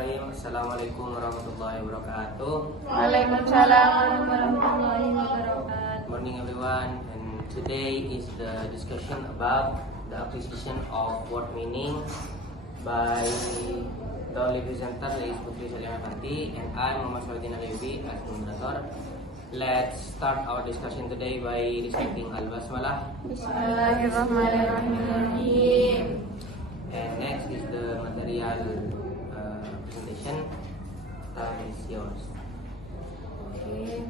Bismillahirrahmanirrahim. Assalamualaikum warahmatullahi wabarakatuh. Waalaikumsalam warahmatullahi wabarakatuh. Morning everyone, and today is the discussion about the acquisition of word meaning by the only presenter Lais Putri Salimatanti, and I Muhammad Saladin Alibi as the moderator. Let's start our discussion today by reciting Al-Basmalah. Bismillahirrahmanirrahim. And next is the material presentation. Time is yours. Okay.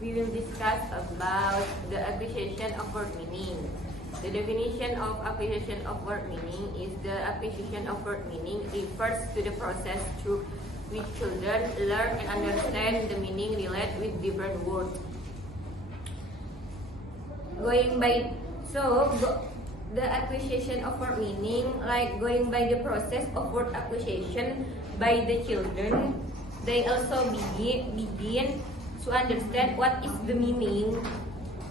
We will discuss about the acquisition of word meaning. The definition of acquisition of word meaning is the acquisition of word meaning refers to the process through which children learn and understand the meaning related with different words. The acquisition of word meaning, like going by the process of word acquisition by the children, they also begin to understand what is the meaning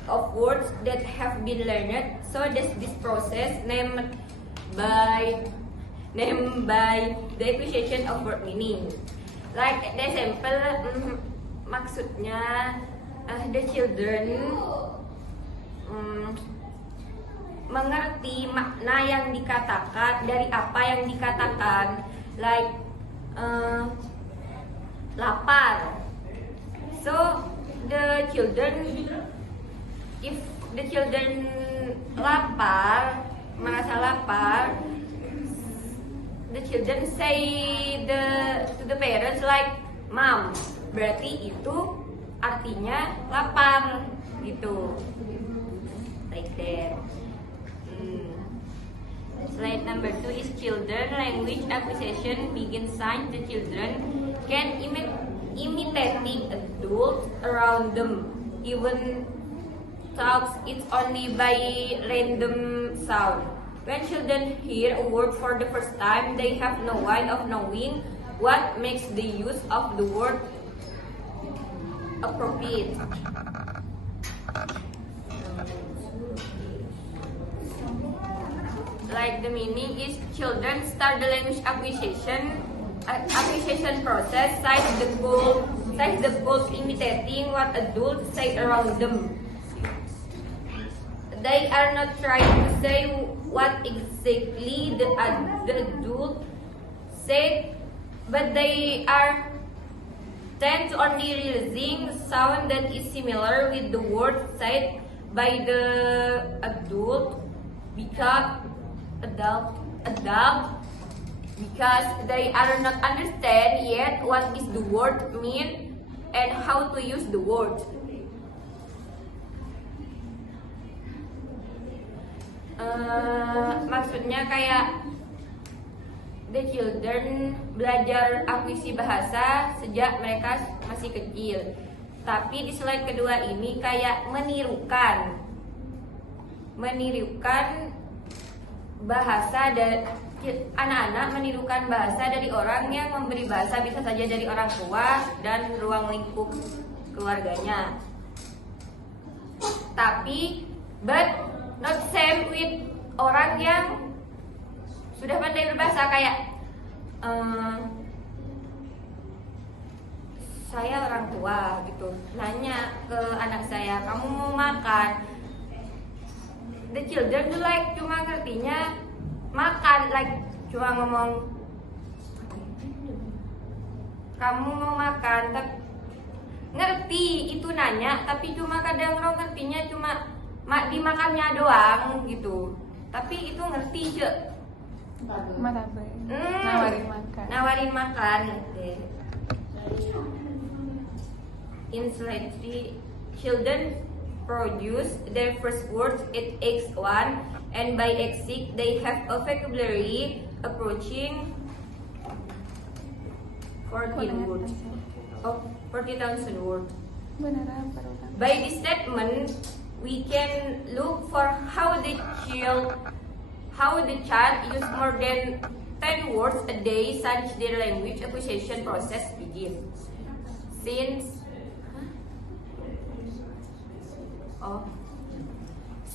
of words that have been learned. So this process named by the acquisition of word meaning. Like the example, maksudnya the children mengerti makna yang dikatakan dari apa yang dikatakan, like lapar. So the children, if the children merasa lapar, the children say to the parents like mom, berarti itu artinya lapar gitu. Like that. Slide number 2 is children language acquisition begins signs the children can imitating adults around them, even talks it's only by random sound. When children hear a word for the first time, they have no way of knowing what makes the use of the word appropriate. Like the meaning is children start the language acquisition process, size the goals imitating what adults say around them. They are not trying to say what exactly the adult said, but they are tend to only releasing sound that is similar with the word said by the adult because they are not understand yet what is the word mean and how to use the word. Maksudnya kayak the children belajar akuisisi bahasa sejak mereka masih kecil. Tapi di slide kedua ini kayak menirukan bahasa dari anak-anak, menirukan bahasa dari orang yang memberi bahasa, bisa saja dari orang tua dan ruang lingkup keluarganya. Tapi but not same with orang yang sudah pandai berbahasa, kayak saya orang tua gitu nanya ke anak saya, kamu mau makan? The children tuh like cuma ngertinya makan, like cuma ngomong kamu mau makan, tapi ngerti itu nanya, tapi cuma kadang lo ngertinya cuma dimakannya doang gitu, tapi itu ngerti je nawarin makan. In slide 3, children produce their first words at age 1, and by age 6 they have a vocabulary approaching 40,000 words. By this statement, we can look for how the child use more than 10 words a day, such their language acquisition process begins.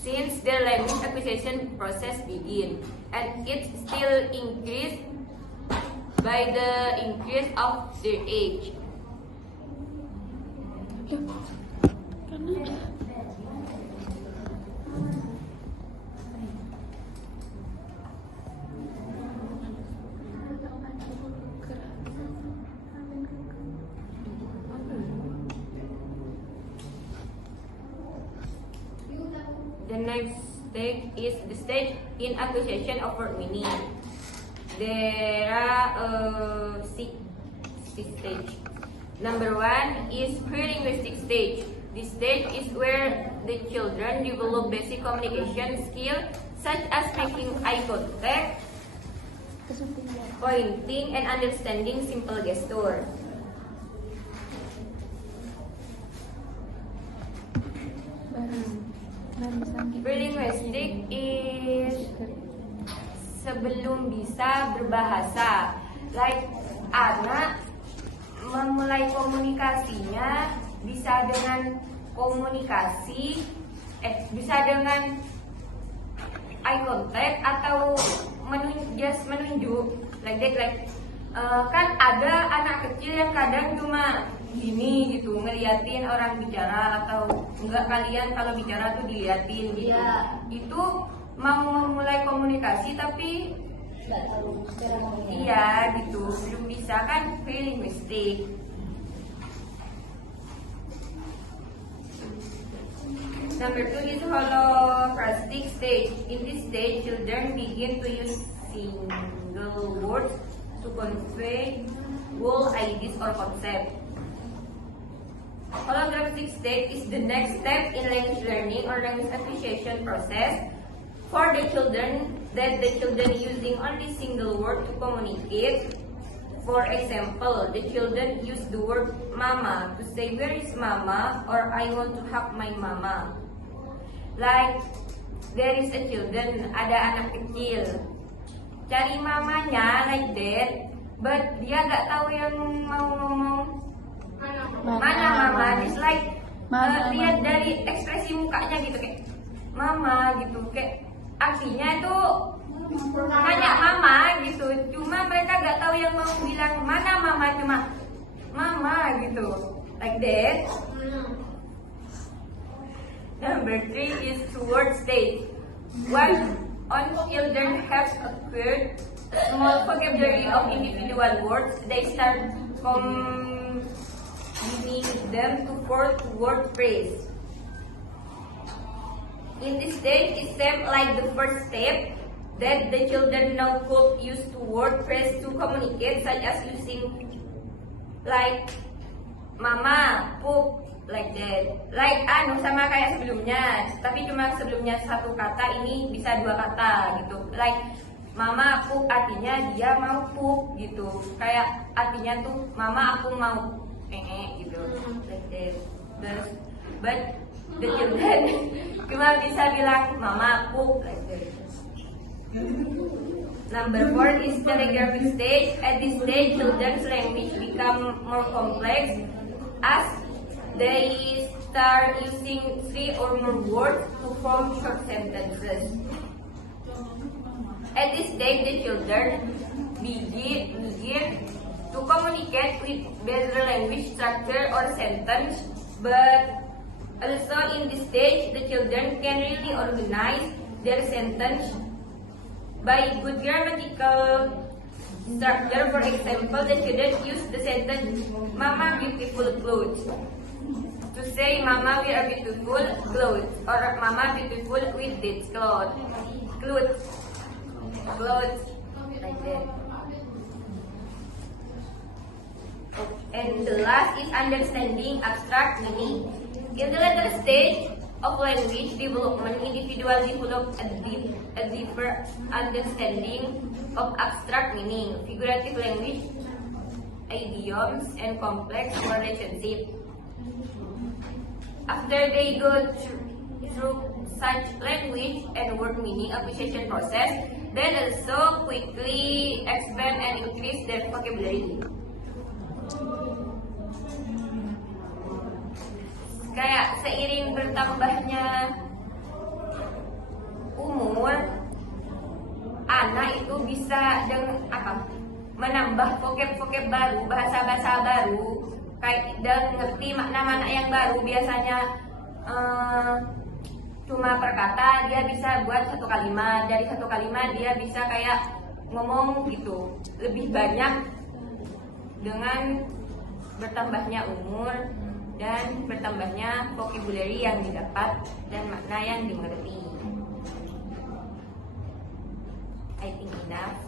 since their language acquisition process begin, and it still increased by the increase of their age. The next stage is the stage in acquisition of word meaning. There are six stages. Number 1 is pre-linguistic stage. This stage is where the children develop basic communication skills such as making eye contact, pointing, and understanding simple gesture. Pre-linguistic is sebelum bisa berbahasa. Like anak memulai komunikasinya bisa dengan komunikasi, bisa dengan eye contact atau menunjuk, like that, kan ada anak kecil yang kadang cuma gini gitu ngeliatin orang bicara, atau enggak kalian kalau bicara tuh diliatin gitu. Itu mau memulai komunikasi tapi nggak tahu cara ngomongnya. Iya gitu, belum bisa kan, pre-linguistic. Number 2 is holophrastic stage. In this stage, children begin to use single words to convey whole ideas or concepts. Holographic stage is the next step in language learning or language acquisition process for the children, that the children using only single word to communicate. For example, the children use the word mama to say where is mama, or I want to hug my mama. Like there is a children, ada anak kecil cari mamanya like that, but dia nggak tahu yang mau ngomong mana mama. It's like lihat dari ekspresi mukanya gitu, kayak mama gitu, kayak artinya tuh nanya mama gitu, cuma mereka nggak tahu yang mau bilang mana mama, cuma mama gitu, like that. Number 3 is word stage. Once children have acquired small vocabulary of individual words, they start combining them to form word phrase. In this stage, it's same like the first step, that the children now could use the word phrase to communicate, such as using like mama, poop, like that. Like sama kayak sebelumnya, tapi cuma sebelumnya satu kata, ini bisa dua kata gitu. Like mama poop artinya dia mau poop gitu, kayak artinya tuh mama aku mau gitu, like that. But the children cuma bisa bilang mama poop, like that. Number 4 is telegraphic stage. At this stage, children's language become more complex as they start using 3 or more words to form short sentences. At this stage, the children begin to communicate with better language structure or sentence, but also in this stage, the children can really organize their sentence by good grammatical structure. For example, the children use the sentence "Mama beautiful clothes" to say "Mama wear a beautiful clothes," or "Mama beautiful with this clothes," like that. And the last is understanding abstract meaning. In the later stage of language development, individuals develop a deeper understanding of abstract meaning, figurative language, idioms, and complex relationships. After they go through such language and word meaning acquisition process, they also quickly expand and increase their vocabulary. Kayak seiring bertambahnya umur, anak itu bisa menambah vocab baru, bahasa-bahasa baru, dan ngerti makna-makna yang baru. Biasanya cuma perkata, dia bisa buat satu kalimat. Dari satu kalimat dia bisa kayak ngomong gitu, lebih banyak dengan bertambahnya umur dan bertambahnya vocabulary yang didapat dan makna yang dimengerti. I think enough.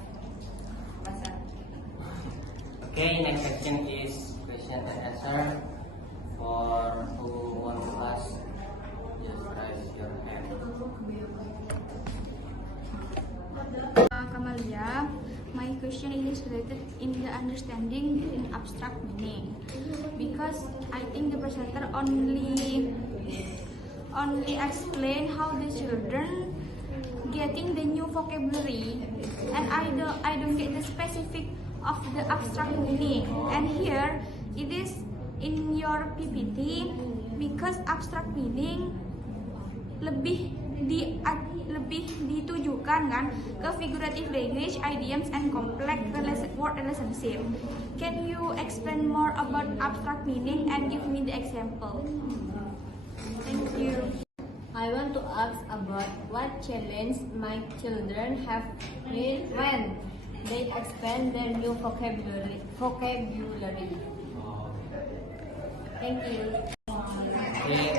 Masa. Okay, next section is question and answer. For who want to ask, just raise your hand. Kamalia, my question is related in the understanding in abstract meaning, because I think the presenter only explain how the children getting the new vocabulary, and I don't get the specific of the abstract meaning. And here it is in your PPT, because abstract meaning lebih ditujukan kan ke figurative language, idioms, and complex word relationship. Can you explain more about abstract meaning and give me the example? Thank you. I want to ask about what challenge my children have made when they expand their new vocabulary. Thank you. Okay,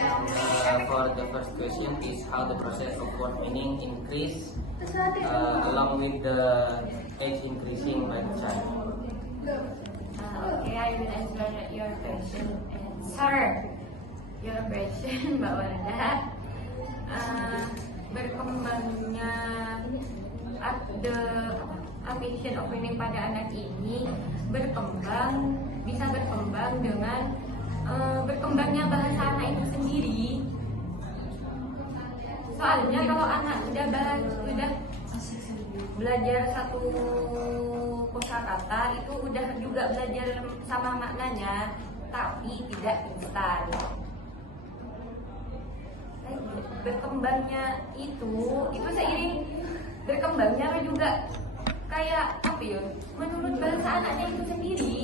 for the first question is how the process of word meaning increase along with the age increasing by the child. Okay, I will answer your question. Answer your question, Mbak Wanda. Berkembangnya the acquisition of meaning pada anak ini bisa berkembang dengan berkembangnya bahasa anak itu sendiri. Soalnya kalau anak udah belajar satu kosakata itu udah juga belajar sama maknanya, tapi tidak instan. Berkembangnya itu seiring berkembangnya juga kayak apa ya? Menurut bahasa anaknya itu sendiri.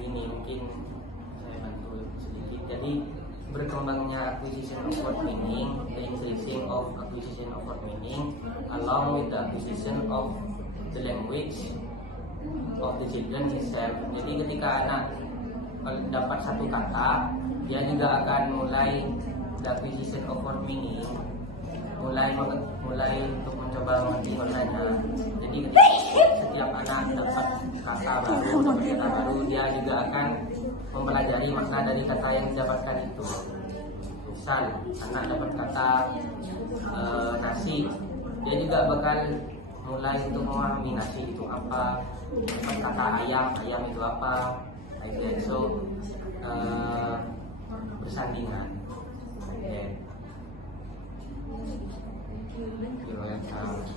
Gini mungkin saya bantu sedikit. Jadi berkembangnya acquisition of word meaning, the increasing of acquisition of word meaning, along with the acquisition of the language of the children itself. Jadi ketika anak dapat satu kata, dia juga akan mulai the acquisition of word meaning, mulai untuk mencoba mengerti maknanya. Jadi ketika setiap anak dapat kata baru, dia juga akan mempelajari makna dari kata yang didapatkan itu. Misal anak dapat kata nasi, dia juga bakal mulai untuk memahami nasi itu apa, kata ayam itu apa, like that. So bersandingan. Okay. You're welcome.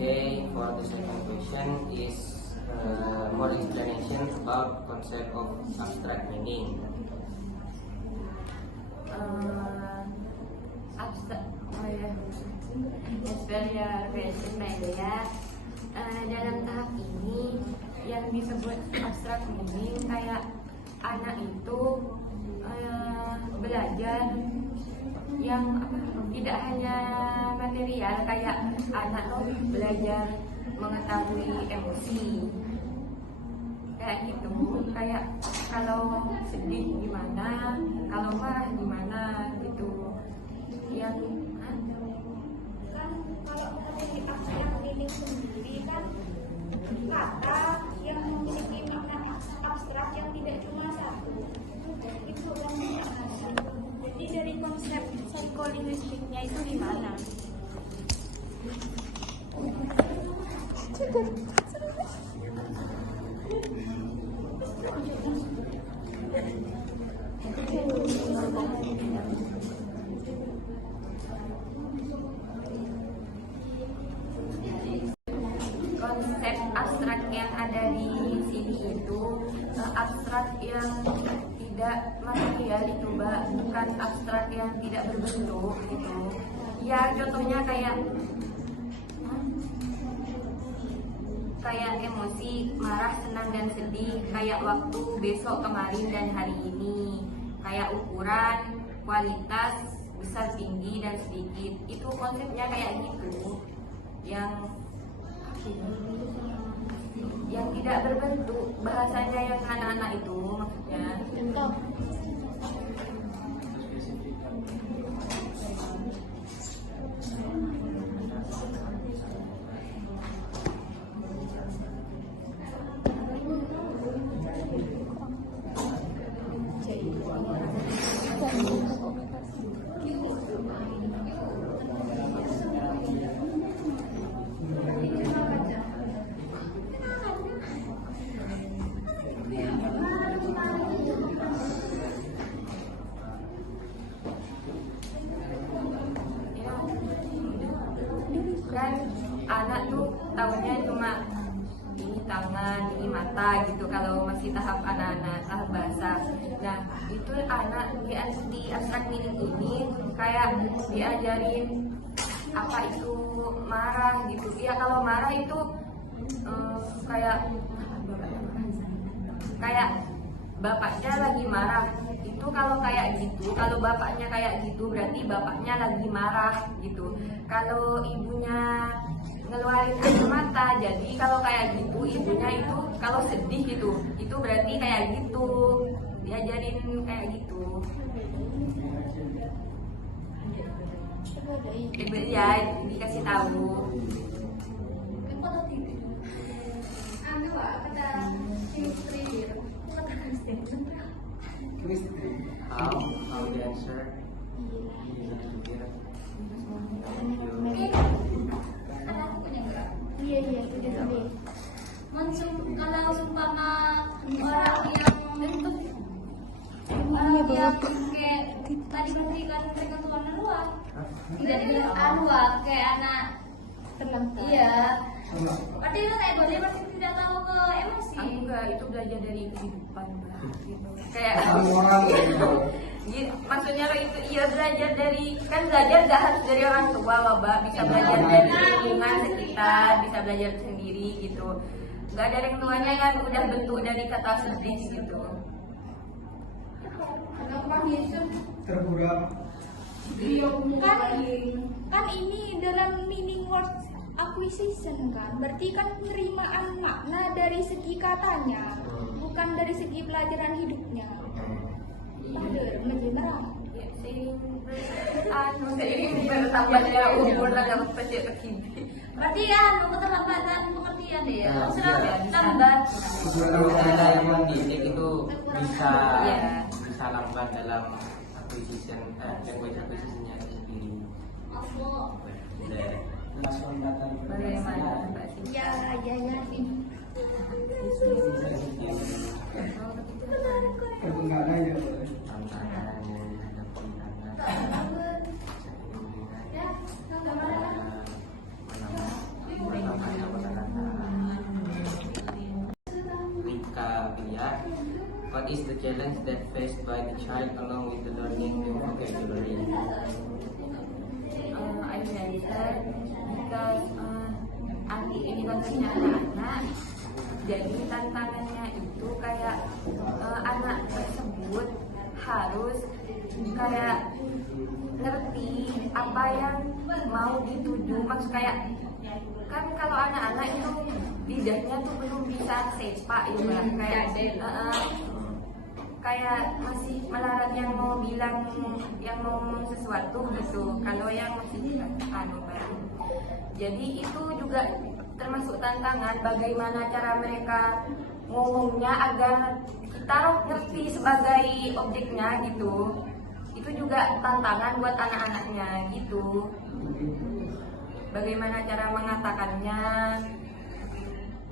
Okay, for the second question is more explanation about concept of abstract meaning. Dalam tahap ini yang disebut abstract meaning kayak anak itu belajar yang tidak hanya material, kayak anak tuh belajar mengetahui emosi kayak gitu, kayak kalau sedih gimana, kalau marah gimana gitu. Yang Kan kalau memiliki abstract meaning sendiri kan kata yang memiliki makna abstrak yang tidak cuma satu itu kan. Jadi dari konsep psikolinguistiknya itu gimana? abstrak yang tidak material itu Mbak, bukan abstrak yang tidak berbentuk gitu. Ya contohnya kayak emosi, marah, senang dan sedih, kayak waktu, besok, kemarin dan hari ini, kayak ukuran, kualitas, besar, tinggi dan sedikit. Itu konsepnya kayak gitu. Yang tidak berbentuk, bahasanya yang anak-anak itu maksudnya. Contoh. Kan anak tuh tahunya cuma ini tangan, ini mata gitu kalau masih tahap anak-anak, tahap bahasa. Nah itu anak di abstrak meaning ini kayak diajarin apa itu marah gitu. Ya kalau marah itu kayak bapaknya lagi marah. Itu kalau kayak gitu, kalau bapaknya kayak gitu berarti bapaknya lagi marah gitu. Kalau ibunya ngeluarin air mata, jadi kalau kayak gitu ibunya itu kalau sedih gitu, itu berarti kayak gitu, diajarin kayak gitu. Ya dikasih tahu. How the answer? Iya sudah. Kalau umpama orang yang kayak tadi memberikan mereka tuh warna luar, tidak dibilang luar kayak anak Terlantar. iya. Berarti itu kayak boleh masih tidak tahu ke emosi. Enggak, itu belajar dari kehidupan gitu. Kayak orang maksudnya lo itu iya belajar dari, kan belajar gak harus dari orang tua loh Mbak, bisa belajar dari lingkungan sekitar, bisa belajar sendiri gitu. Gak ada yang tuanya kan udah bentuk dari kata sedih gitu. terkurang. Kan ini dalam meaning word acquisition kan, berarti kan penerimaan makna dari segi katanya, bukan dari segi pelajaran hidupnya. Menjemerang. Ya, seiring bertambahnya umur dan kecil ke kiri. Berarti ya keterlambatan pengertian deh ya. Nah, Sudah iya. tambah. Kita yang mendidik itu bisa Iya. bisa lambat dalam acquisition, language acquisitionnya itu sendiri. Allah. Bagaimana Mbak Siti? Ya. Kebanggaan ya. Tantangan yang dihadapi anak Rika Pia, what is the challenge that faced by the child along with the learning new vocabulary? I mentioned because ini konteksnya anak-anak, jadi tantangannya itu kayak anak tersebut harus kayak ngerti apa yang mau dituju, maksud kayak kan kalau anak-anak itu lidahnya tuh belum bisa sepak ya Mbak, kayak masih melarat yang mau bilang, yang mau ngomong sesuatu gitu. Kalau yang masih baru. Jadi itu juga termasuk tantangan bagaimana cara mereka ngomongnya agar kita ngerti sebagai objeknya gitu. Itu juga tantangan buat anak-anaknya gitu. Bagaimana cara mengatakannya,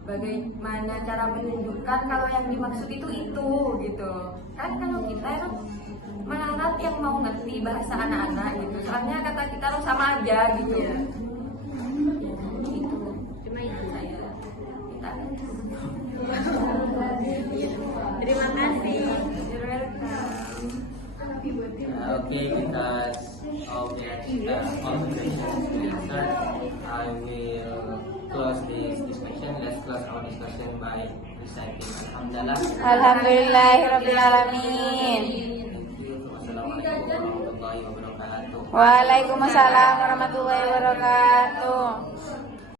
bagaimana cara menunjukkan kalau yang dimaksud itu gitu. Kan kalau kita melarat yang mau ngerti bahasa anak-anak gitu, soalnya kata kita harus sama aja gitu. Gitu. Cuma itu saya minta. Terima Okay, because of all the questions we answered, I will close this discussion. Let's close our discussion by reciting Alhamdulillah. Alhamdulillahirabbil alamin. Thank you. Wassalamualaikum warahmatullahi wabarakatuh. Waalaikumsalam warahmatullahi wabarakatuh.